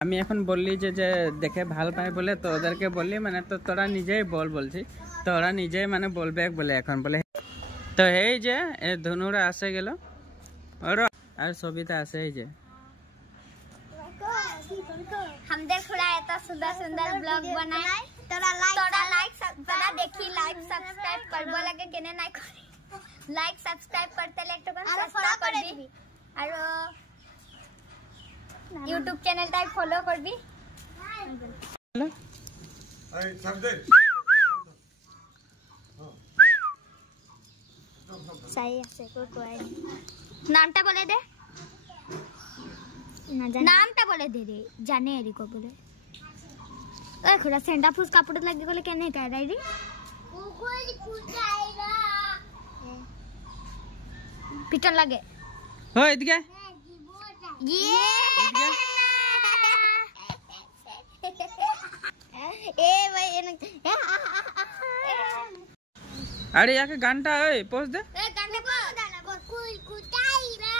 আমি এখন বললি যে যে দেখে ভাল পাই বলে তো ওদেরকে বললি মানে তো তোরা নিজেই বলছি তোরা নিজেই মানে বলবে বলে এখন বলে তো এই যে ধনুরা আসে গেল और सबिता आसे ही जे हम देख रहा है तो सुंदर सुंदर ब्लॉग बनाए तोरा लाइक तोरा देखी लाइक सब्सक्राइब करबो लगे केने नहीं करी लाइक सब्सक्राइब करते ले तो सब्सक्राइब कर दी और YouTube चैनल टाइप फॉलो कर दी अरे सब दे सही है कोई नामटा बोले दे नामटा बोले दे रे जाने एरी को बोले ए खुला सेंडा फुस कापड़ लगे कोले केने कह रही रे कोई कुटाईरा पिटन लगे हो इदगे ये ए भाई अरे याके गांटा ओए पोस दे ए गांटा कोई कुटाईरा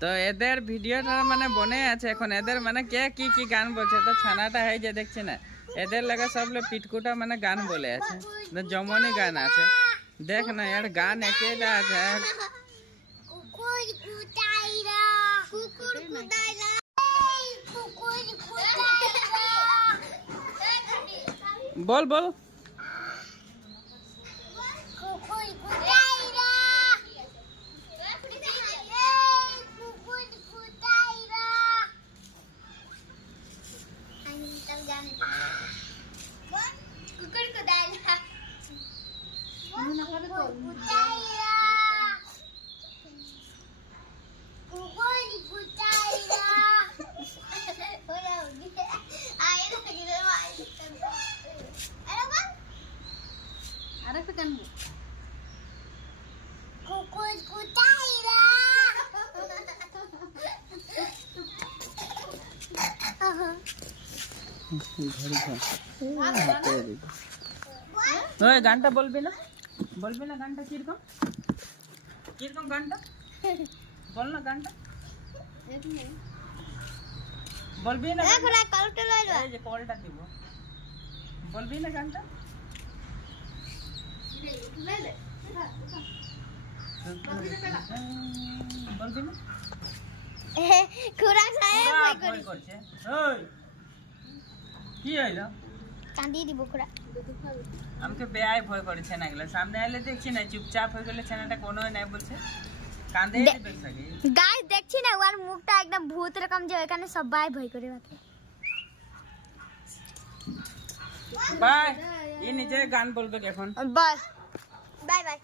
तो एদের ভিডিওটা মানে বনে আছে এখন এদের মানে কে কি কি গান বলছে তো ছানাটা হয় যে দেখছ না এদের লাগা সব লোক পিটকুটা মানে গান বলে আছে তো জমনি গান আছে দেখ না यार গান একেটা আছে কুকুর কুটাইরা কুকুর কুটাইরা কুকুর কুটাইরা बोल बोल কুকুর কুটাইরা कुकुर कुदाइला कुकुर कुदाइला हो जाओगी आए तो किधर आए अरे बस अरे फिर कुकुर कुदाइला ओए गानটা বলবি না গানটা কিরকম গানটা বল না গানটা বলবি না এ খোলা কলটা লই লো এই যে কলটা দিব বলবি না গানটা ले ले বলবি না খুরা সাহেব কই করছে ওই কি হইলো কান্দি দিব খুরা আমাকে বেয়াই ভয় করেছে না গেলে সামনে এলে দেখছি না চুপচাপ হয়ে গেলে ছেলেটা কোনোই নাই বলছে কাঁদে দেখছি গাইস দেখছি না ওর মুখটা একদম ভূত রকম যে এখানে সবাই ভয় করে বাকি বাই এই নিজে গান বলবে এখন বাই বাই বাই